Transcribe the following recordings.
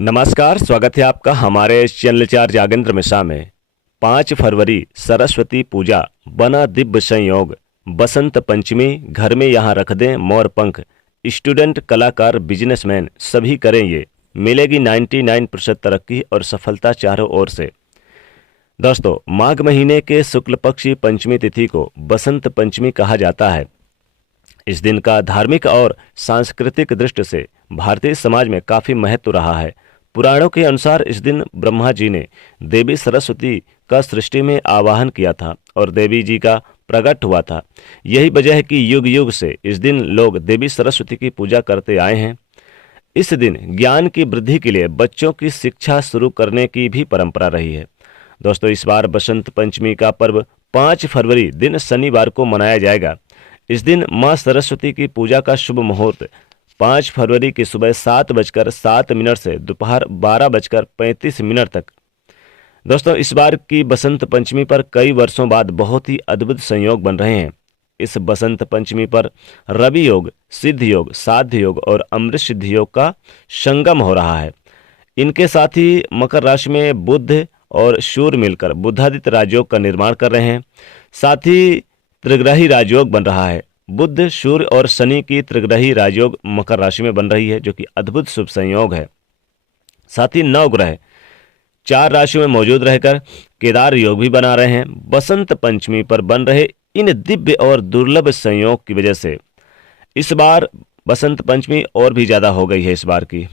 नमस्कार, स्वागत है आपका हमारे चैनल चार जागेंद्र मिश्रा में। 5 फरवरी सरस्वती पूजा, बना दिव्य संयोग। बसंत पंचमी, घर में यहाँ रख दें मोर पंख। स्टूडेंट, कलाकार, बिजनेसमैन सभी करें ये। मिलेगी 99% तरक्की और सफलता चारों ओर से। दोस्तों, माघ महीने के शुक्ल पक्षी पंचमी तिथि को बसंत पंचमी कहा जाता है। इस दिन का धार्मिक और सांस्कृतिक दृष्टि से भारतीय समाज में काफी महत्व रहा है। पुराणों के अनुसार इस दिन ब्रह्मा जी ने देवी सरस्वती का सृष्टि में आवाहन किया था और देवी जी का प्रकट हुआ था। यही वजह है कि युग युग से इस दिन लोग देवी सरस्वती की पूजा करते आए हैं। इस दिन ज्ञान की वृद्धि के लिए बच्चों की शिक्षा शुरू करने की भी परंपरा रही है। दोस्तों, इस बार बसंत पंचमी का पर्व 5 फरवरी दिन शनिवार को मनाया जाएगा। इस दिन मां सरस्वती की पूजा का शुभ मुहूर्त 5 फरवरी की सुबह 7:07 से दोपहर 12:35 तक। दोस्तों, इस बार की बसंत पंचमी पर कई वर्षों बाद बहुत ही अद्भुत संयोग बन रहे हैं। इस बसंत पंचमी पर रवि योग, सिद्ध योग, साध्य योग और अमृत सिद्ध योग का संगम हो रहा है। इनके साथ ही मकर राशि में बुध और सूर्य मिलकर बुधादित्य राजयोग का निर्माण कर रहे हैं। साथ ही त्रिग्रही राजयोग बन रहा है। बुध, सूर्य और शनि की त्रिग्रही राजयोग मकर राशि में बन रही है, जो कि अद्भुत शुभ संयोग है। साथ ही 9 ग्रह 4 राशियों में मौजूद रहकर केदार योग भी बना रहे हैं। बसंत पंचमी पर बन रहे इन दिव्य और दुर्लभ संयोग की वजह से इस बार बसंत पंचमी और भी ज्यादा हो गई है।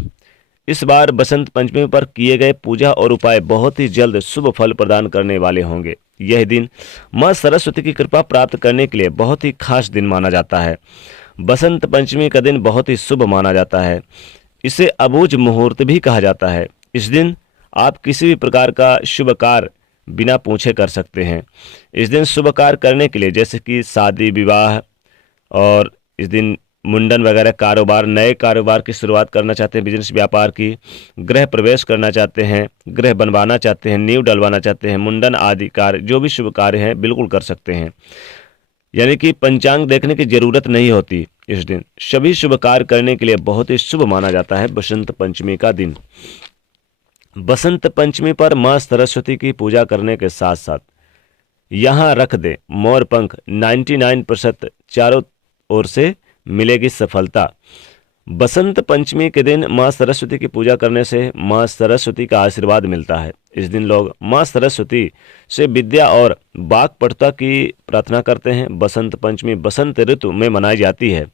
इस बार बसंत पंचमी पर किए गए पूजा और उपाय बहुत ही जल्द शुभ फल प्रदान करने वाले होंगे। यह दिन मां सरस्वती की कृपा प्राप्त करने के लिए बहुत ही खास दिन माना जाता है। बसंत पंचमी का दिन बहुत ही शुभ माना जाता है। इसे अबूझ मुहूर्त भी कहा जाता है। इस दिन आप किसी भी प्रकार का शुभ कार्य बिना पूछे कर सकते हैं। इस दिन शुभ कार्य करने के लिए, जैसे कि शादी विवाह, और इस दिन मुंडन वगैरह, कारोबार, नए कारोबार की शुरुआत करना चाहते हैं, बिजनेस व्यापार की, गृह प्रवेश करना चाहते हैं, गृह बनवाना चाहते हैं, नींव डलवाना चाहते हैं, मुंडन आदि कार्य, जो भी शुभ कार्य हैं बिल्कुल कर सकते हैं। यानी कि पंचांग देखने की जरूरत नहीं होती। इस दिन सभी शुभ कार्य करने के लिए बहुत ही शुभ माना जाता है बसंत पंचमी का दिन। बसंत पंचमी पर मां सरस्वती की पूजा करने के साथ साथ यहाँ रख दे मोर पंख, 99% चारों ओर से मिलेगी सफलता। बसंत पंचमी के दिन मां सरस्वती की पूजा करने से मां सरस्वती का आशीर्वाद मिलता है। इस दिन लोग मां सरस्वती से विद्या और वाक्पटुता की प्रार्थना करते हैं। बसंत पंचमी बसंत ऋतु में मनाई जाती है।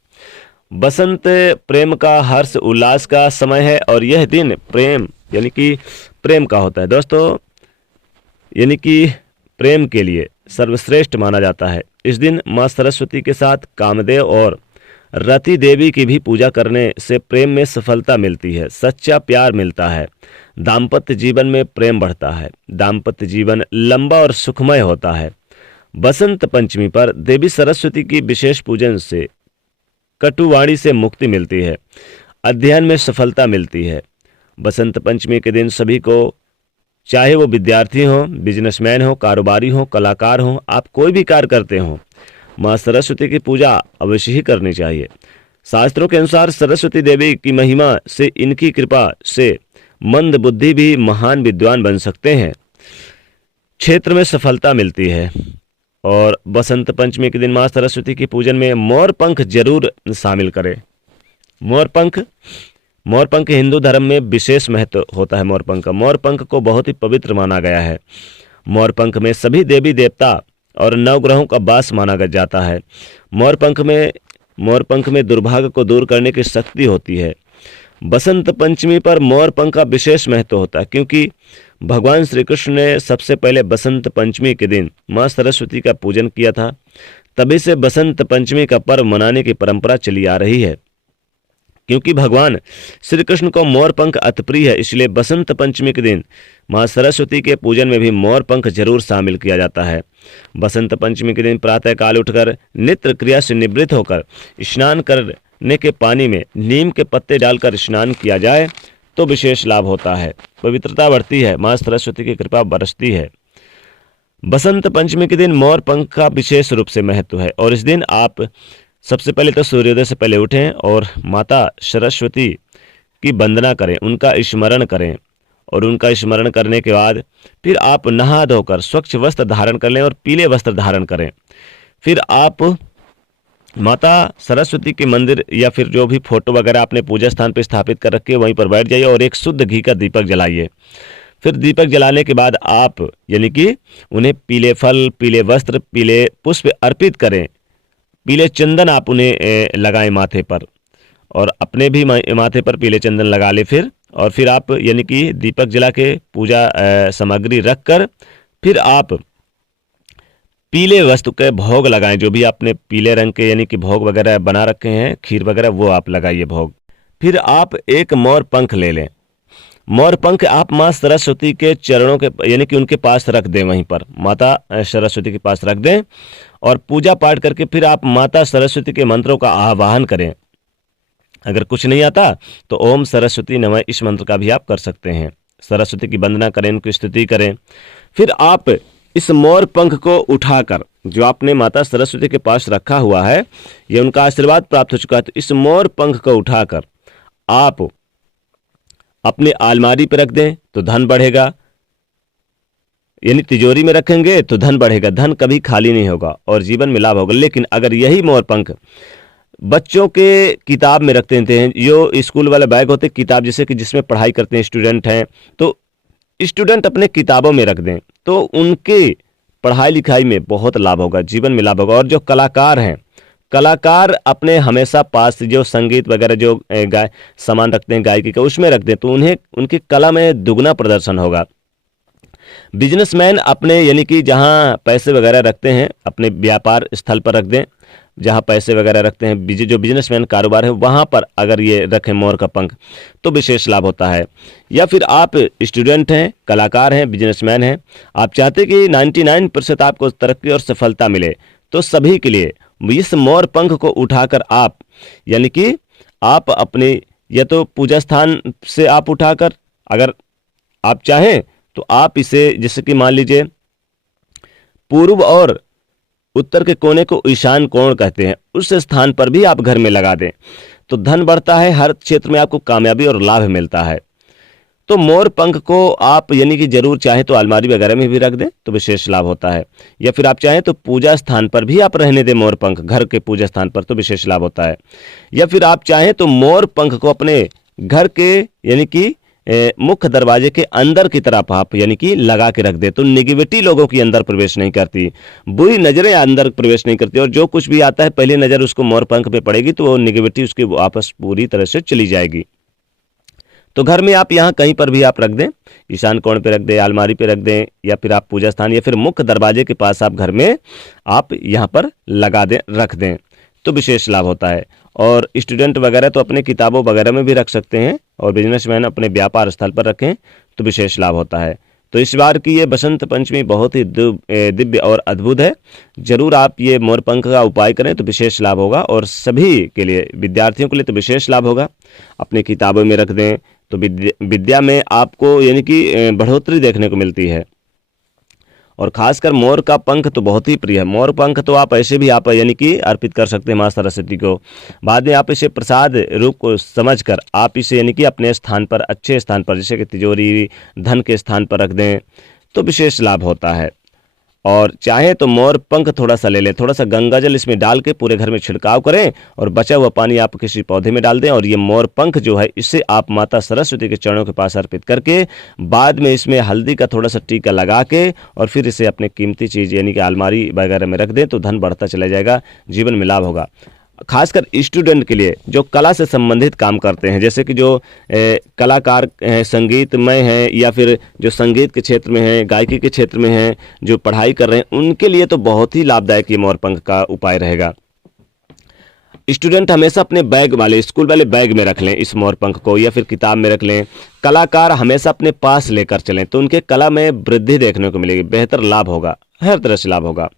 बसंत प्रेम का, हर्ष उल्लास का समय है और यह दिन प्रेम यानी कि प्रेम का होता है। दोस्तों, यानी कि प्रेम के लिए सर्वश्रेष्ठ माना जाता है। इस दिन मां सरस्वती के साथ कामदेव और रति देवी की भी पूजा करने से प्रेम में सफलता मिलती है, सच्चा प्यार मिलता है, दाम्पत्य जीवन में प्रेम बढ़ता है, दाम्पत्य जीवन लंबा और सुखमय होता है। बसंत पंचमी पर देवी सरस्वती की विशेष पूजन से कटुवाणी से मुक्ति मिलती है, अध्ययन में सफलता मिलती है। बसंत पंचमी के दिन सभी को, चाहे वो विद्यार्थी हो, बिजनेसमैन हो, कारोबारी हो, कलाकार हो, आप कोई भी कार्य करते हो, मां सरस्वती की पूजा अवश्य ही करनी चाहिए। शास्त्रों के अनुसार सरस्वती देवी की महिमा से, इनकी कृपा से मंद बुद्धि भी महान विद्वान बन सकते हैं, क्षेत्र में सफलता मिलती है। और बसंत पंचमी के दिन मां सरस्वती की पूजन में मोर पंख जरूर शामिल करें। मोर पंख हिंदू धर्म में विशेष महत्व होता है। मोर पंख को बहुत ही पवित्र माना गया है। मोर पंख में सभी देवी देवता और नवग्रहों का वास माना जाता है। मोर पंख में दुर्भाग्य को दूर करने की शक्ति होती है। बसंत पंचमी पर मोर पंख का विशेष महत्व होता है, क्योंकि भगवान श्री कृष्ण ने सबसे पहले बसंत पंचमी के दिन मां सरस्वती का पूजन किया था। तभी से बसंत पंचमी का पर्व मनाने की परंपरा चली आ रही है। क्योंकि भगवान श्री कृष्ण को मोर पंख अति प्रिय है, इसलिए बसंत पंचमी के दिन मां सरस्वती के पूजन में भी मोर पंख जरूर शामिल किया जाता है। बसंत पंचमी के दिन प्रातः काल उठकर नित्य क्रिया से निवृत्त होकर स्नान करने के पानी में नीम के पत्ते डालकर स्नान किया जाए तो विशेष लाभ होता है, पवित्रता बढ़ती है, मां सरस्वती की कृपा बरसती है। बसंत पंचमी के दिन मोर पंख का विशेष रूप से महत्व है और इस दिन आप सबसे पहले तो सूर्योदय से पहले उठें और माता सरस्वती की वंदना करें, उनका स्मरण करें। और उनका स्मरण करने के बाद फिर आप नहा धोकर स्वच्छ वस्त्र धारण कर लें और पीले वस्त्र धारण करें। फिर आप माता सरस्वती के मंदिर या फिर जो भी फोटो वगैरह आपने पूजा स्थान पर स्थापित कर रखे वहीं पर बैठ जाइए और एक शुद्ध घी का दीपक जलाइए। फिर दीपक जलाने के बाद आप यानी कि उन्हें पीले फल, पीले वस्त्र, पीले पुष्प अर्पित करें। पीले चंदन आप उन्हें लगाएं माथे पर, और अपने भी माथे पर पीले चंदन लगा ले। फिर आप यानी कि दीपक जला के पूजा सामग्री रख कर फिर आप पीले वस्तु के भोग लगाएं। जो भी आपने पीले रंग के यानी कि भोग वगैरह बना रखे हैं, खीर वगैरह, वो आप लगाइए भोग। फिर आप एक मोर पंख ले लें। मोर पंख आप माँ सरस्वती के चरणों के यानी कि उनके पास रख दें, वहीं पर माता सरस्वती के पास रख दें और पूजा पाठ करके फिर आप माता सरस्वती के मंत्रों का आवाहन करें। अगर कुछ नहीं आता तो ओम सरस्वती नमः इस मंत्र का भी आप कर सकते हैं। सरस्वती की वंदना करें, उनकी स्तुति करें। फिर आप इस मोर पंख को उठाकर जो आपने माता सरस्वती के पास रखा हुआ है, ये उनका आशीर्वाद प्राप्त हो चुका है, तो इस मोर पंख को उठाकर आप अपने अलमारी पे रख दें तो धन बढ़ेगा। यानी तिजोरी में रखेंगे तो धन बढ़ेगा, धन कभी खाली नहीं होगा और जीवन में लाभ होगा। लेकिन अगर यही मोर पंख बच्चों के किताब में रख देते हैं, जो स्कूल वाले बैग होते हैं किताब जैसे कि जिसमें पढ़ाई करते हैं स्टूडेंट हैं, तो स्टूडेंट अपने किताबों में रख दें तो उनके पढ़ाई लिखाई में बहुत लाभ होगा, जीवन में लाभ होगा। और जो कलाकार हैं, कलाकार अपने हमेशा पास जो संगीत वगैरह जो सामान रखते हैं गायकी का, उसमें रख दें तो उन्हें उनकी कला में दुगना प्रदर्शन होगा। बिजनेसमैन अपने यानी कि जहां पैसे वगैरह रखते हैं अपने व्यापार स्थल पर रख दें, जहां पैसे वगैरह रखते हैं, जो बिजनेसमैन कारोबार है वहां पर अगर ये रखें मोर का पंख तो विशेष लाभ होता है। या फिर आप स्टूडेंट हैं, कलाकार हैं, बिजनेसमैन हैं, आप चाहते हैं कि 99% आपको तरक्की और सफलता मिले, तो सभी के लिए इस मोर पंख को उठाकर आप यानी कि आप अपने या तो पूजा स्थान से आप उठाकर, अगर आप चाहें तो आप इसे जैसे कि मान लीजिए पूर्व और उत्तर के कोने को ईशान कोण कहते हैं, उस स्थान पर भी आप घर में लगा दें तो धन बढ़ता है, हर क्षेत्र में आपको कामयाबी और लाभ मिलता है। तो मोर पंख को आप यानी कि जरूर चाहें तो अलमारी वगैरह में भी रख दें तो विशेष लाभ होता है। या फिर आप चाहें तो पूजा स्थान पर भी आप रहने दें मोर पंख, घर के पूजा स्थान पर, तो विशेष लाभ होता है। या फिर आप चाहें तो मोर पंख को अपने घर के यानी कि मुख्य दरवाजे के अंदर की तरफ आप यानी कि लगा के रख दे तो निगेटिविटी लोगों की अंदर प्रवेश नहीं करती, बुरी नजरें अंदर प्रवेश नहीं करती, और जो कुछ भी आता है पहली नजर उसको मोर पंख पे पड़ेगी तो वो निगेटिविटी उसकी वापस पूरी तरह से चली जाएगी। तो घर में आप यहाँ कहीं पर भी आप रख दें, ईशान कोण पे रख दें, अलमारी पे रख दें, या फिर आप पूजा स्थान या फिर मुख्य दरवाजे के पास आप घर में आप यहाँ पर लगा दें, रख दें तो विशेष लाभ होता है। और स्टूडेंट वगैरह तो अपने किताबों वगैरह में भी रख सकते हैं, और बिजनेसमैन अपने व्यापार स्थल पर रखें तो विशेष लाभ होता है। तो इस बार की ये बसंत पंचमी बहुत ही दिव्य और अद्भुत है। जरूर आप ये मोर पंख का उपाय करें तो विशेष लाभ होगा, और सभी के लिए, विद्यार्थियों के लिए तो विशेष लाभ होगा। अपने किताबों में रख दें तो विद्या में आपको यानी कि बढ़ोतरी देखने को मिलती है। और खासकर मोर का पंख तो बहुत ही प्रिय है। मोर पंख तो आप ऐसे भी आप यानी कि अर्पित कर सकते हैं माँ सरस्वती को। बाद में आप इसे प्रसाद रूप को समझकर आप इसे यानी कि अपने स्थान पर, अच्छे स्थान पर, जैसे कि तिजोरी, धन के स्थान पर रख दें तो विशेष लाभ होता है। और चाहे तो मोर पंख थोड़ा सा ले लें, थोड़ा सा गंगा जल इसमें डाल के पूरे घर में छिड़काव करें और बचा हुआ पानी आप किसी पौधे में डाल दें, और ये मोर पंख जो है इसे आप माता सरस्वती के चरणों के पास अर्पित करके बाद में इसमें हल्दी का थोड़ा सा टीका लगा के और फिर इसे अपने कीमती चीज़ यानी कि अलमारी वगैरह में रख दें तो धन बढ़ता चला जाएगा, जीवन में लाभ होगा। खासकर स्टूडेंट के लिए जो कला से संबंधित काम करते हैं, जैसे कि जो कलाकार संगीतमय हैं या फिर जो संगीत के क्षेत्र में हैं, गायकी के क्षेत्र में हैं, जो पढ़ाई कर रहे हैं, उनके लिए तो बहुत ही लाभदायक ये मोर पंख का उपाय रहेगा। स्टूडेंट हमेशा अपने बैग वाले, स्कूल वाले बैग में रख लें इस मोर पंख को, या फिर किताब में रख लें। कलाकार हमेशा अपने पास लेकर चलें तो उनके कला में वृद्धि देखने को मिलेगी, बेहतर लाभ होगा, हर तरह से लाभ होगा।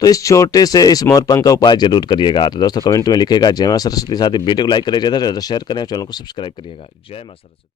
तो इस छोटे से इस मोर पंख का उपाय जरूर करिएगा। तो दोस्तों कमेंट में लिखिएगा जय मां सरस्वती, साथ ही वीडियो को लाइक करिए, ज़्यादा से ज़्यादा शेयर करें, चैनल को सब्सक्राइब करिएगा। जय मां सरस्वती।